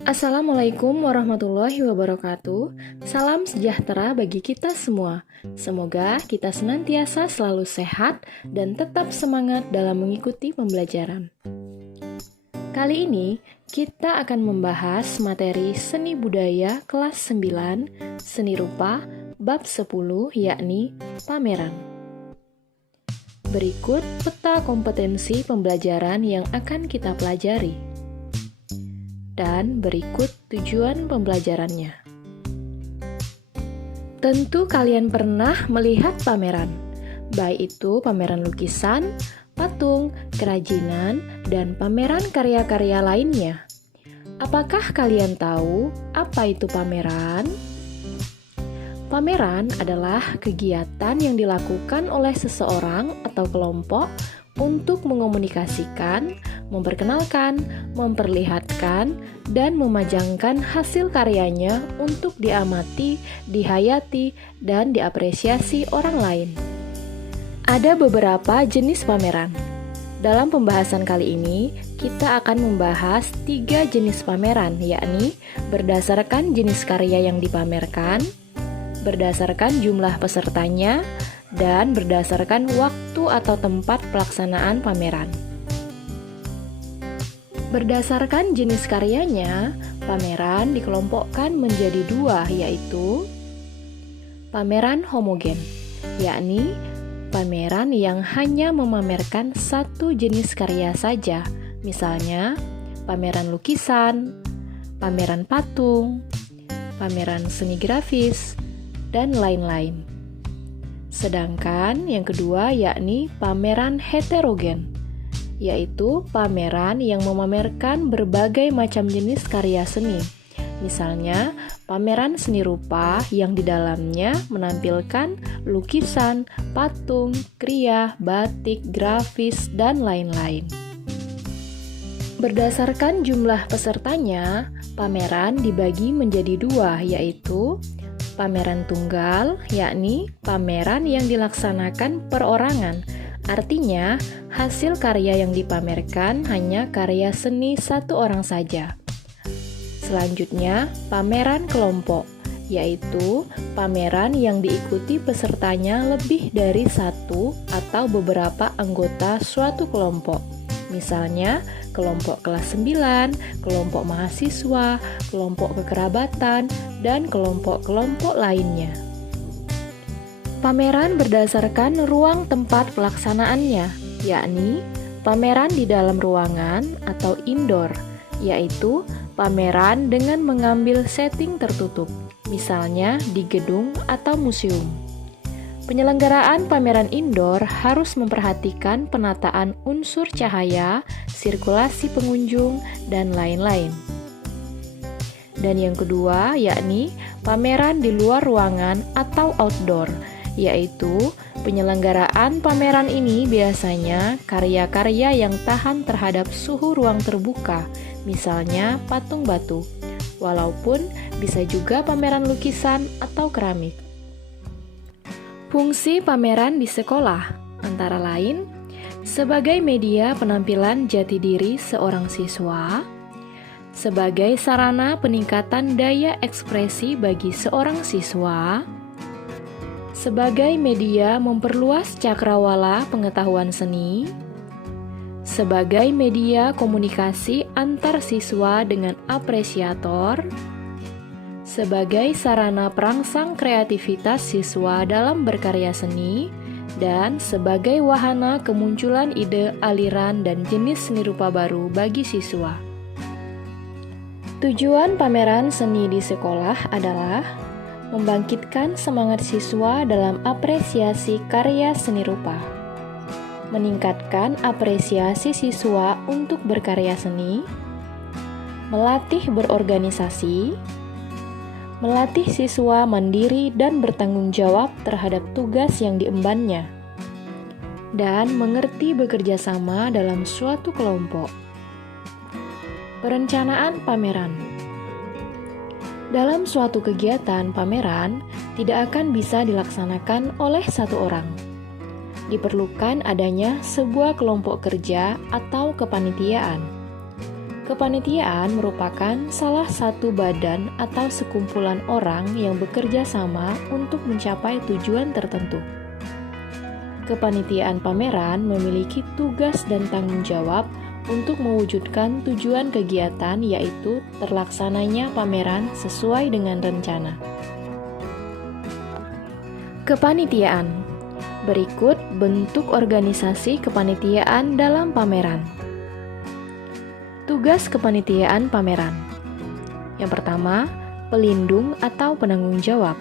Assalamualaikum warahmatullahi wabarakatuh. Salam sejahtera bagi kita semua. Semoga kita senantiasa selalu sehat dan tetap semangat dalam mengikuti pembelajaran. Kali ini kita akan membahas materi seni budaya kelas 9, seni rupa, bab 10 yakni pameran. Berikut peta kompetensi pembelajaran yang akan kita pelajari. Dan berikut tujuan pembelajarannya. Tentu kalian pernah melihat pameran, baik itu pameran lukisan, patung, kerajinan, dan pameran karya-karya lainnya. Apakah kalian tahu apa itu pameran? Pameran adalah kegiatan yang dilakukan oleh seseorang atau kelompok untuk mengomunikasikan, memperkenalkan, memperlihatkan, dan memajangkan hasil karyanya untuk diamati, dihayati, dan diapresiasi orang lain. Ada beberapa jenis pameran. Dalam pembahasan kali ini, kita akan membahas 3 jenis pameran, yakni berdasarkan jenis karya yang dipamerkan, berdasarkan jumlah pesertanya, dan berdasarkan waktu atau tempat pelaksanaan pameran. Berdasarkan jenis karyanya, pameran dikelompokkan menjadi 2, yaitu pameran homogen, yakni pameran yang hanya memamerkan satu jenis karya saja, misalnya pameran lukisan, pameran patung, pameran seni grafis, dan lain-lain. Sedangkan yang kedua yakni pameran heterogen, yaitu pameran yang memamerkan berbagai macam jenis karya seni. Misalnya, pameran seni rupa yang di dalamnya menampilkan lukisan, patung, kriya, batik, grafis, dan lain-lain. Berdasarkan jumlah pesertanya, pameran dibagi menjadi 2, yaitu pameran tunggal, yakni pameran yang dilaksanakan perorangan. Artinya, hasil karya yang dipamerkan hanya karya seni satu orang saja. Selanjutnya, pameran kelompok, yaitu pameran yang diikuti pesertanya lebih dari satu atau beberapa anggota suatu kelompok. Misalnya, kelompok kelas 9, kelompok mahasiswa, kelompok kekerabatan, dan kelompok-kelompok lainnya. Pameran berdasarkan ruang tempat pelaksanaannya, yakni pameran di dalam ruangan atau indoor, yaitu pameran dengan mengambil setting tertutup, misalnya di gedung atau museum. Penyelenggaraan pameran indoor harus memperhatikan penataan unsur cahaya, sirkulasi pengunjung, dan lain-lain. Dan yang kedua yakni pameran di luar ruangan atau outdoor, yaitu penyelenggaraan pameran ini biasanya karya-karya yang tahan terhadap suhu ruang terbuka, misalnya patung batu, walaupun bisa juga pameran lukisan atau keramik. Fungsi pameran di sekolah antara lain sebagai media penampilan jati diri seorang siswa, sebagai sarana peningkatan daya ekspresi bagi seorang siswa, sebagai media memperluas cakrawala pengetahuan seni, sebagai media komunikasi antar siswa dengan apresiator, sebagai sarana perangsang kreativitas siswa dalam berkarya seni, dan sebagai wahana kemunculan ide, aliran, dan jenis seni rupa baru bagi siswa. Tujuan pameran seni di sekolah adalah membangkitkan semangat siswa dalam apresiasi karya seni rupa, meningkatkan apresiasi siswa untuk berkarya seni, melatih berorganisasi, melatih siswa mandiri dan bertanggung jawab terhadap tugas yang diembannya, dan mengerti bekerja sama dalam suatu kelompok. Perencanaan pameran. Dalam suatu kegiatan pameran, tidak akan bisa dilaksanakan oleh satu orang. Diperlukan adanya sebuah kelompok kerja atau kepanitiaan. Kepanitiaan merupakan salah satu badan atau sekumpulan orang yang bekerja sama untuk mencapai tujuan tertentu. Kepanitiaan pameran memiliki tugas dan tanggung jawab untuk mewujudkan tujuan kegiatan, yaitu terlaksananya pameran sesuai dengan rencana. Kepanitiaan. Berikut bentuk organisasi kepanitiaan dalam pameran. Tugas kepanitiaan pameran. Yang pertama, pelindung atau penanggung jawab.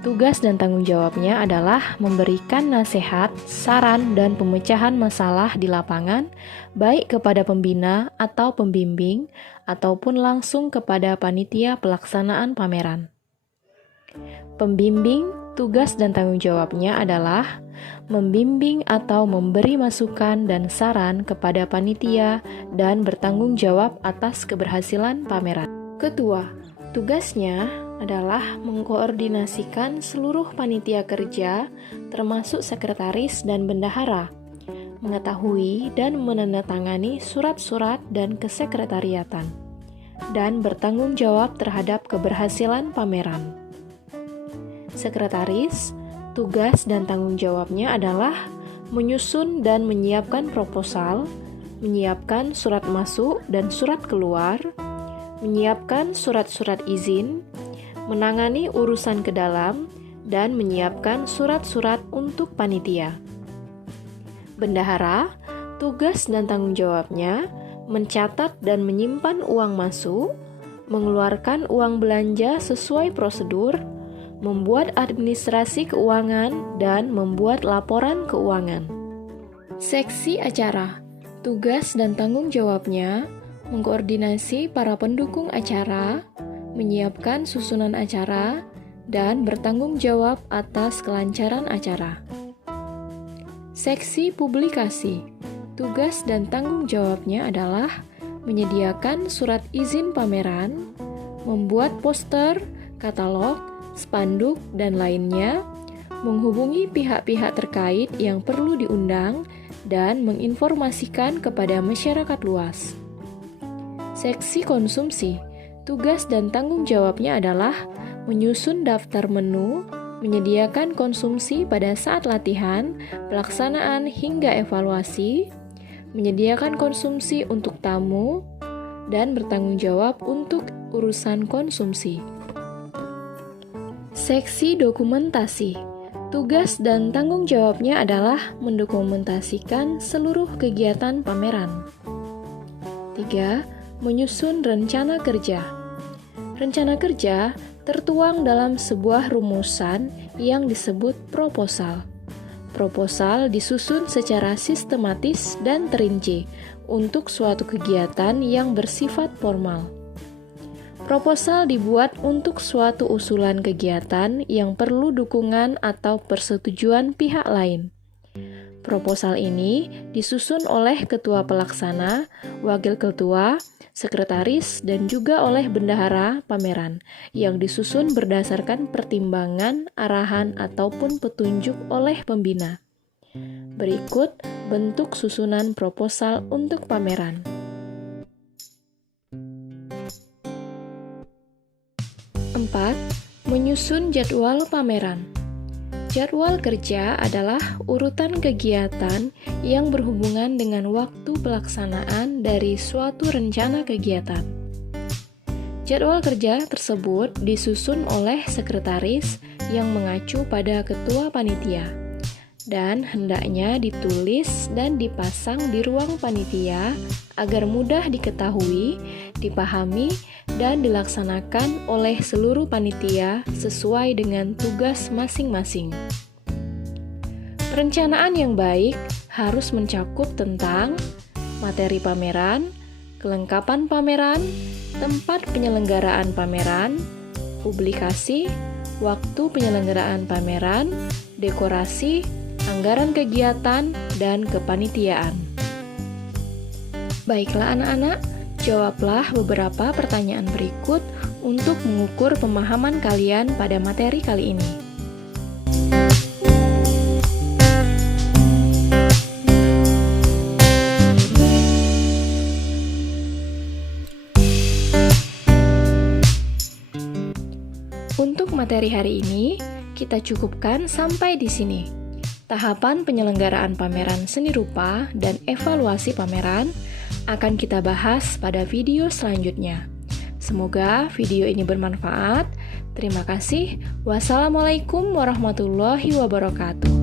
Tugas dan tanggung jawabnya adalah memberikan nasihat, saran, dan pemecahan masalah di lapangan, baik kepada pembina atau pembimbing, ataupun langsung kepada panitia pelaksanaan pameran. Pembimbing, tugas dan tanggung jawabnya adalah membimbing atau memberi masukan dan saran kepada panitia dan bertanggung jawab atas keberhasilan pameran. Ketua, tugasnya adalah mengkoordinasikan seluruh panitia kerja, termasuk sekretaris dan bendahara, mengetahui dan menandatangani surat-surat dan kesekretariatan, dan bertanggung jawab terhadap keberhasilan pameran. Sekretaris, tugas dan tanggung jawabnya adalah menyusun dan menyiapkan proposal, menyiapkan surat masuk dan surat keluar, menyiapkan surat-surat izin, menangani urusan ke dalam, dan menyiapkan surat-surat untuk panitia. Bendahara, tugas dan tanggung jawabnya mencatat dan menyimpan uang masuk, mengeluarkan uang belanja sesuai prosedur, membuat administrasi keuangan, dan membuat laporan keuangan. Seksi acara, tugas dan tanggung jawabnya mengkoordinasi para pendukung acara, menyiapkan susunan acara, dan bertanggung jawab atas kelancaran acara. Seksi publikasi, tugas dan tanggung jawabnya adalah menyediakan surat izin pameran, membuat poster, katalog, spanduk, dan lainnya, menghubungi pihak-pihak terkait yang perlu diundang, dan menginformasikan kepada masyarakat luas. Seksi konsumsi, tugas dan tanggung jawabnya adalah menyusun daftar menu, menyediakan konsumsi pada saat latihan, pelaksanaan hingga evaluasi, menyediakan konsumsi untuk tamu, dan bertanggung jawab untuk urusan konsumsi. Seksi dokumentasi, tugas dan tanggung jawabnya adalah mendokumentasikan seluruh kegiatan pameran. 3. Menyusun rencana kerja. Rencana kerja tertuang dalam sebuah rumusan yang disebut proposal. Proposal disusun secara sistematis dan terinci untuk suatu kegiatan yang bersifat formal. Proposal dibuat untuk suatu usulan kegiatan yang perlu dukungan atau persetujuan pihak lain. Proposal ini disusun oleh ketua pelaksana, wakil ketua, sekretaris, dan juga oleh bendahara pameran yang disusun berdasarkan pertimbangan, arahan, ataupun petunjuk oleh pembina. Berikut bentuk susunan proposal untuk pameran. 4. Menyusun jadwal pameran. Jadwal kerja adalah urutan kegiatan yang berhubungan dengan waktu pelaksanaan dari suatu rencana kegiatan. Jadwal kerja tersebut disusun oleh sekretaris yang mengacu pada ketua panitia, dan hendaknya ditulis dan dipasang di ruang panitia agar mudah diketahui, dipahami, dan dilaksanakan oleh seluruh panitia sesuai dengan tugas masing-masing. Perencanaan yang baik harus mencakup tentang materi pameran, kelengkapan pameran, tempat penyelenggaraan pameran, publikasi, waktu penyelenggaraan pameran, dekorasi, anggaran kegiatan, dan kepanitiaan. Baiklah anak-anak, jawablah beberapa pertanyaan berikut untuk mengukur pemahaman kalian pada materi kali ini. Untuk materi hari ini, kita cukupkan sampai di sini. Tahapan penyelenggaraan pameran seni rupa dan evaluasi pameran akan kita bahas pada video selanjutnya. Semoga video ini bermanfaat. Terima kasih. Wassalamualaikum warahmatullahi wabarakatuh.